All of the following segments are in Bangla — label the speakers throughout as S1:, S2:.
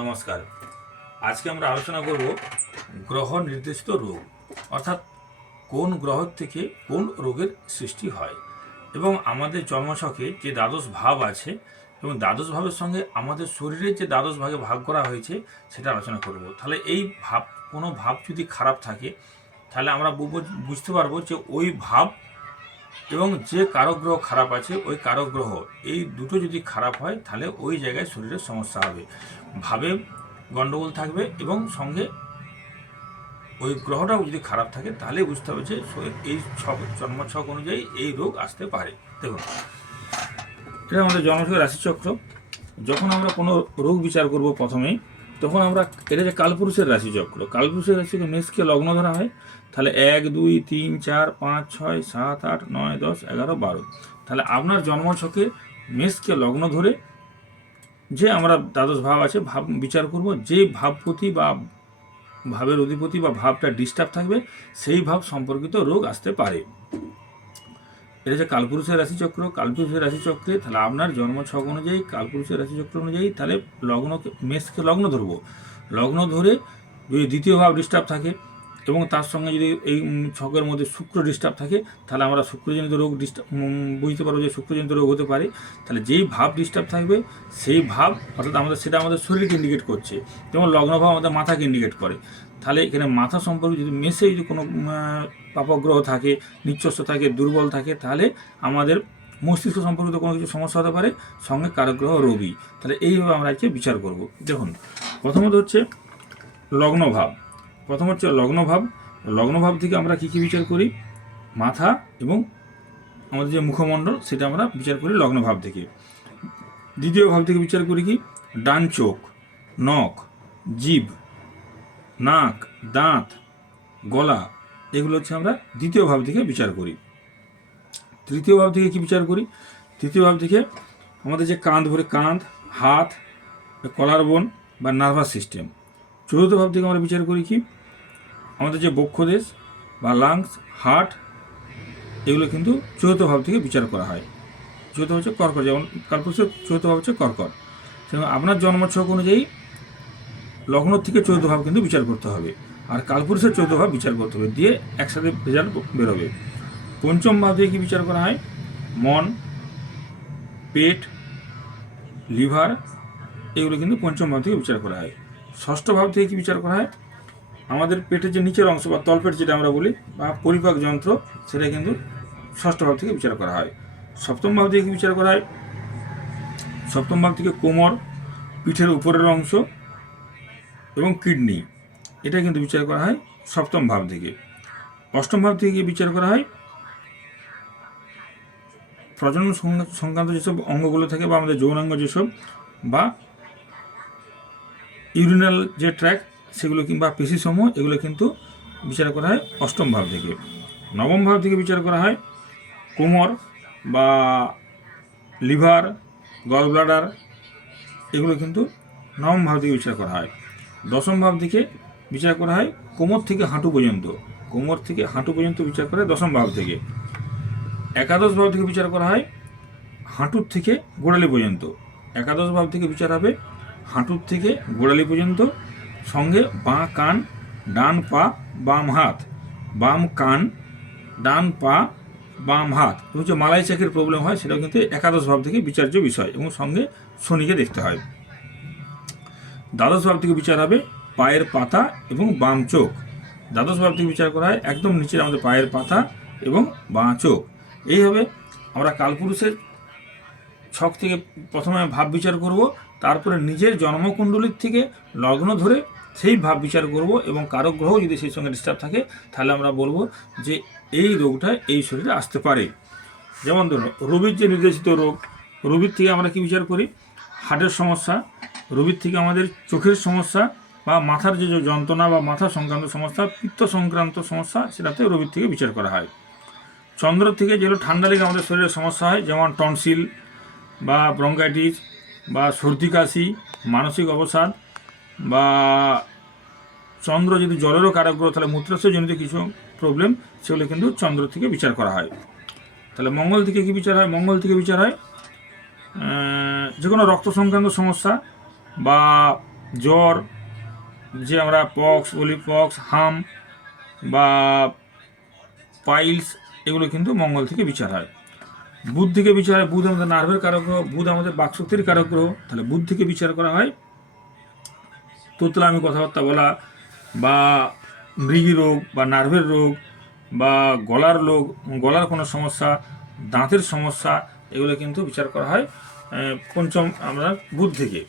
S1: নমস্কার আজকে আমরা আলোচনা করব গ্রহ নির্দিষ্ট রোগ অর্থাৎ কোন গ্রহ থেকে কোন রোগের সৃষ্টি হয় এবং আমাদের জন্মশখে যে দ্বাদশ ভাব আছে এবং দ্বাদশ ভাবের সঙ্গে আমাদের শরীরের যে দ্বাদশ ভাগে ভাগ করা হয়েছে সেটা আলোচনা করব তাহলে এই ভাব কোনো ভাব যদি খারাপ থাকে তাহলে আমরা বুঝতে পারবো যে ওই ভাব এবং যে কারক গ্রহ খারাপ আছে ওই কারক গ্রহ এই দুটো যদি খারাপ হয় তাহলে ওই জায়গায় শরীরের সমস্যা হবে ভাবে গণ্ডগোল থাকবে এবং সঙ্গে ওই গ্রহটাও যদি খারাপ থাকে তাহলে বুঝতে হবে যে এই ছক জন্মছক অনুযায়ী এই রোগ আসতে পারে দেখুন এটা আমাদের জন্মছক রাশিচক্র যখন আমরা কোনো রোগ বিচার করব প্রথমেই তখন আমরা এটা যে কালপুরুষের চক্র কালপুরুষের রাশিকে মেষকে লগ্ন ধরা হয় তাহলে এক দুই তিন চার পাঁচ ছয় সাত আট নয় দশ এগারো বারো তাহলে আপনার জন্মছকে মেষকে লগ্ন ধরে যে আমরা দ্বাদশ ভাব আছে ভাব বিচার করব যে ভাবপতি বা ভাবের অধিপতি বা ভাবটা ডিস্টার্ব থাকবে সেই ভাব সম্পর্কিত রোগ আসতে পারে এটা হচ্ছে কালপুরুষের রাশিচক্র কালপুরুষের রাশিচক্রে তাহলে আপনার জন্ম ছক অনুযায়ী কালপুরুষের রাশিচক্র অনুযায়ী তাহলে লগ্নকে মেষকে লগ্ন ধরবো লগ্ন ধরে যদি দ্বিতীয় ভাব ডিস্টার্ব থাকে এবং তার সঙ্গে যদি এই ছকের মধ্যে শুক্র ডিস্টার্ব থাকে তাহলে আমরা শুক্রজনিত রোগ ডিস্টার্ব বুঝতে পারবো যে শুক্রজনিত রোগ হতে পারে তাহলে যেই ভাব ডিস্টার্ব থাকবে সেই ভাব অর্থাৎ আমাদের সেটা আমাদের শরীরকে ইন্ডিকেট করছে যেমন লগ্নভাব আমাদের মাথাকে ইন্ডিকেট করে তাহলে এখানে মাথা সম্পর্কে যদি মেসে যদি কোনো পাপগ্রহ থাকে নিচ্ছস্ব থাকে দুর্বল থাকে তাহলে আমাদের মস্তিষ্ক সম্পর্কিত কোনো কিছু সমস্যা হতে পারে সঙ্গে কারগ্রহ রবি তাহলে এইভাবে আমরা আজকে বিচার করব দেখুন প্রথমত হচ্ছে লগ্নভাব প্রথম হচ্ছে লগ্নভাব লগ্নভাব থেকে আমরা কী কী বিচার করি মাথা এবং আমাদের যে মুখমণ্ডল সেটা আমরা বিচার করি লগ্নভাব থেকে দ্বিতীয় ভাব থেকে বিচার করি কি ডান চোখ নখ জীব নাক দাঁত গলা এগুলো হচ্ছে আমরা দ্বিতীয় ভাব থেকে বিচার করি তৃতীয় ভাব থেকে কি বিচার করি তৃতীয় ভাব থেকে আমাদের যে কাঁধ ভরে কাঁধ হাত কলার বোন বা নার্ভাস সিস্টেম চতুর্থ ভাব থেকে আমরা বিচার করি কি আমাদের যে বক্ষদেশ বা লাংস হার্ট এগুলো কিন্তু চতুর্থ ভাব থেকে বিচার করা হয় চতুর্থ হচ্ছে কর্কট যেমন কালপুরুষের চতুর্থ ভাব হচ্ছে কর্কট সেরকম আপনার জন্মছক অনুযায়ী লগ্ন থেকে চৌদ্দ ভাব কিন্তু বিচার করতে হবে আর কালপুরুষের চৌদ্দ ভাব বিচার করতে হবে দিয়ে একসাথে রেজাল্ট বেরোবে পঞ্চম ভাব দিয়ে কী বিচার করা হয় মন পেট লিভার এগুলো কিন্তু পঞ্চম ভাব থেকে বিচার করা হয় ষষ্ঠ ভাব থেকে কী বিচার করা হয় আমাদের পেটের যে নিচের অংশ বা তলপেট যেটা আমরা বলি বা পরিপাক যন্ত্র সেটা কিন্তু ষষ্ঠ ভাব থেকে বিচার করা হয় সপ্তম ভাব দিয়ে থেকে বিচার করা হয় সপ্তম ভাব থেকে কোমর পিঠের উপরের অংশ এবং কিডনি এটা কিন্তু বিচার করা হয় সপ্তম ভাব থেকে অষ্টম ভাব থেকে বিচার করা হয় প্রজনন সংক্রান্ত যেসব অঙ্গগুলো থাকে বা আমাদের যৌনাঙ্গ যেসব বা ইউরিনাল যে ট্র্যাক সেগুলো কিংবা পেশিসমূহ এগুলো কিন্তু বিচার করা হয় অষ্টম ভাব থেকে নবম ভাব থেকে বিচার করা হয় কোমর বা লিভার গল ব্লাডার এগুলো কিন্তু নবম ভাব থেকে বিচার করা হয় দশম ভাব থেকে বিচার করা হয় কোমর থেকে হাঁটু পর্যন্ত কোমর থেকে হাঁটু পর্যন্ত বিচার করা হয় দশম ভাব থেকে একাদশ ভাব থেকে বিচার করা হয় হাঁটুর থেকে গোড়ালি পর্যন্ত একাদশ ভাব থেকে বিচার হবে হাঁটুর থেকে গোড়ালি পর্যন্ত সঙ্গে বাঁ কান ডান পা বাম হাত বাম কান ডান পা বাম হাত এবং যে মালাই চাকির প্রবলেম হয় সেটাও কিন্তু একাদশ ভাব থেকে বিচার্য বিষয় এবং সঙ্গে শনিকে দেখতে হয় দ্বাদশ ভাব থেকে বিচার হবে পায়ের পাতা এবং বাম চোখ দ্বাদশ ভাব থেকে বিচার করা হয় একদম নিচে আমাদের পায়ের পাতা এবং বাঁ চোখ এইভাবে আমরা কালপুরুষের ছক থেকে প্রথমে ভাব বিচার করব তারপরে নিজের জন্মকুণ্ডলীর থেকে লগ্ন ধরে সেই ভাব বিচার করব এবং কারো গ্রহ যদি সেই সঙ্গে ডিস্টার্ব থাকে তাহলে আমরা বলবো যে এই রোগটা এই শরীরে আসতে পারে যেমন ধরুন রবির যে নির্দেশিত রোগ রবির থেকে আমরা কি বিচার করি হার্টের সমস্যা রবির থেকে আমাদের চোখের সমস্যা বা মাথার যে যন্ত্রণা বা মাথা সংক্রান্ত সমস্যা পিত্ত সংক্রান্ত সমস্যা সেটাতে রবির থেকে বিচার করা হয় চন্দ্র থেকে যেগুলো ঠান্ডা লেগে আমাদের শরীরে সমস্যা হয় যেমন টনসিল বা ব্রঙ্কাইটিস বা সর্দি কাশি মানসিক অবসাদ বা চন্দ্র যদি জলেরও কারাগ্রহ তাহলে মূত্রাশয়জনিত কিছু প্রবলেম সেগুলো কিন্তু চন্দ্র থেকে বিচার করা হয় তাহলে মঙ্গল থেকে কি বিচার হয় মঙ্গল থেকে বিচার হয় যে কোনো রক্ত সংক্রান্ত সমস্যা বা জ্বর যে আমরা পক্স পক্স হাম বা পাইলস এগুলো কিন্তু মঙ্গল থেকে বিচার হয় বুধ থেকে বিচার হয় বুধ আমাদের নার্ভের কারক গ্রহ বুধ আমাদের বাকশক্তির কারক গ্রহ তাহলে বুধ থেকে বিচার করা হয় তোতলামি কথাবার্তা বলা বা মৃগী রোগ বা নার্ভের রোগ বা গলার রোগ গলার কোনো সমস্যা দাঁতের সমস্যা এগুলো কিন্তু বিচার করা হয় পঞ্চম আমরা বুধ থেকে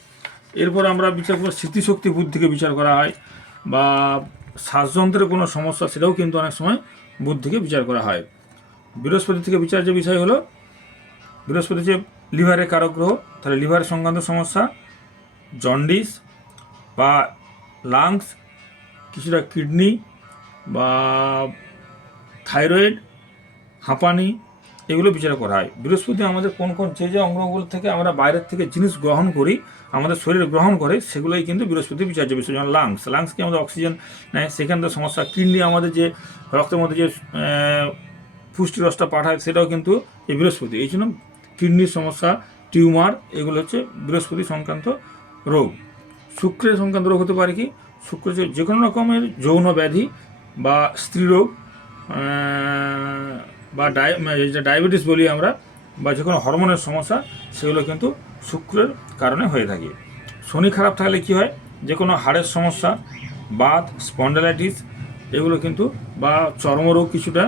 S1: এরপর আমরা বিচার করি স্মৃতিশক্তি বুদ্ধিকে বিচার করা হয় বা শ্বাসযন্ত্রের কোনো সমস্যা সেটাও কিন্তু অনেক সময় বুদ্ধিকে বিচার করা হয় বৃহস্পতি থেকে বিচার যে বিষয় হলো বৃহস্পতি যে লিভারের কারগ্রহ গ্রহ তাহলে লিভারের সংক্রান্ত সমস্যা জন্ডিস বা লাংস কিছুটা কিডনি বা থাইরয়েড হাঁপানি এগুলো বিচার করা হয় বৃহস্পতি আমাদের কোন কোন যে যে অঙ্গগুলো থেকে আমরা বাইরের থেকে জিনিস গ্রহণ করি আমাদের শরীর গ্রহণ করে সেগুলোই কিন্তু বৃহস্পতি বিচার্য বিষয় যেমন লাংস লাংসকে আমাদের অক্সিজেন হ্যাঁ, নেয় সেখান থেকে সমস্যা কিডনি আমাদের যে রক্তের মধ্যে যে পুষ্টি রসটা পাঠায় সেটাও কিন্তু এই বৃহস্পতি এই জন্য কিডনির সমস্যা টিউমার এগুলো হচ্ছে বৃহস্পতি সংক্রান্ত রোগ শুক্রের সংক্রান্ত রোগ হতে পারে কি শুক্র যে কোনো রকমের যৌন ব্যাধি বা স্ত্রীরোগ বা মানে ডায়াবেটিস বলি আমরা বা যে কোনো হরমোনের সমস্যা সেগুলো কিন্তু শুক্রের কারণে হয়ে থাকে শনি খারাপ থাকলে কি হয় যে কোনো হাড়ের সমস্যা বাত স্পন্ডালাইটিস এগুলো কিন্তু বা চর্মরোগ কিছুটা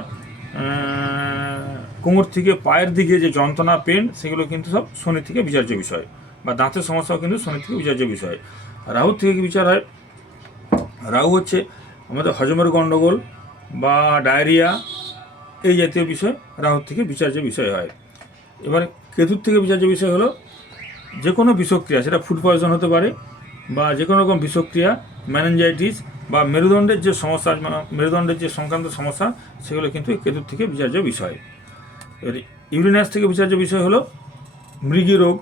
S1: কোমর থেকে পায়ের দিকে যে যন্ত্রণা পেন সেগুলো কিন্তু সব শনি থেকে বিচার্য বিষয় বা দাঁতের সমস্যাও কিন্তু শনি থেকে বিচার্য বিষয় রাহু থেকে কি বিচার হয় রাহু হচ্ছে আমাদের হজমের গণ্ডগোল বা ডায়রিয়া এই জাতীয় বিষয় রাহুর থেকে বিচার্য বিষয় হয় এবার কেতুর থেকে বিচার্য বিষয় হলো যে কোনো বিষক্রিয়া সেটা ফুড পয়জন হতে পারে বা যে কোনো রকম বিষক্রিয়া ম্যানেঞ্জাইটিস বা মেরুদণ্ডের যে সমস্যা মানে মেরুদণ্ডের যে সংক্রান্ত সমস্যা সেগুলো কিন্তু কেতুর থেকে বিচার্য বিষয় এবার ইউরিনাস থেকে বিচার্য বিষয় হলো মৃগী রোগ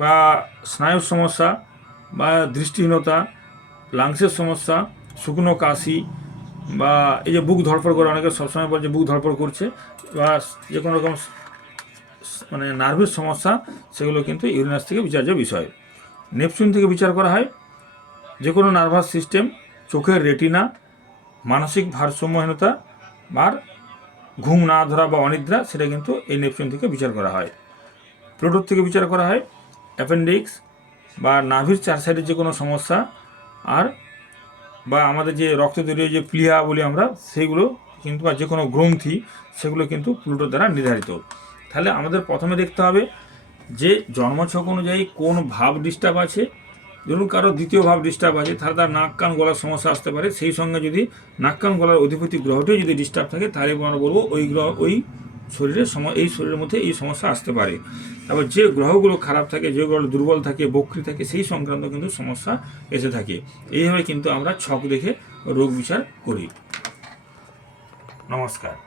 S1: বা স্নায়ুর সমস্যা বা দৃষ্টিহীনতা লাংসের সমস্যা শুকনো কাশি বা এই যে বুক ধরফড় করে অনেকে সবসময় বলছে বুক ধরফড় করছে বা যে কোনো রকম মানে নার্ভের সমস্যা সেগুলো কিন্তু ইউরেনাস থেকে বিচার্য বিষয় নেপচুন থেকে বিচার করা হয় যে কোনো নার্ভাস সিস্টেম চোখের রেটিনা মানসিক ভারসাম্যহীনতা আর ঘুম না ধরা বা অনিদ্রা সেটা কিন্তু এই নেপচুন থেকে বিচার করা হয় প্লুটোর থেকে বিচার করা হয় অ্যাপেন্ডিক্স বা নাভির চার সাইডের যে কোনো সমস্যা আর বা আমাদের যে রক্ত দলীয় যে প্লিহা বলি আমরা সেগুলো কিন্তু বা যে কোনো গ্রন্থি সেগুলো কিন্তু প্লুটোর দ্বারা নির্ধারিত তাহলে আমাদের প্রথমে দেখতে হবে যে জন্মছক অনুযায়ী কোন ভাব ডিস্টার্ব আছে ধরুন কারো দ্বিতীয় ভাব ডিস্টার্ব আছে তাহলে তার নাক কান গলার সমস্যা আসতে পারে সেই সঙ্গে যদি নাক কান গলার অধিপতি গ্রহটিও যদি ডিস্টার্ব থাকে তাহলে আমরা বলবো ওই গ্রহ ওই শরীরের সম এই শরীরের মধ্যে এই সমস্যা আসতে পারে তারপর যে গ্রহগুলো খারাপ থাকে যে গ্রহ দুর্বল থাকে বক্রি থাকে সেই সংক্রান্ত কিন্তু সমস্যা এসে থাকে এইভাবে কিন্তু আমরা ছক দেখে রোগ বিচার করি নমস্কার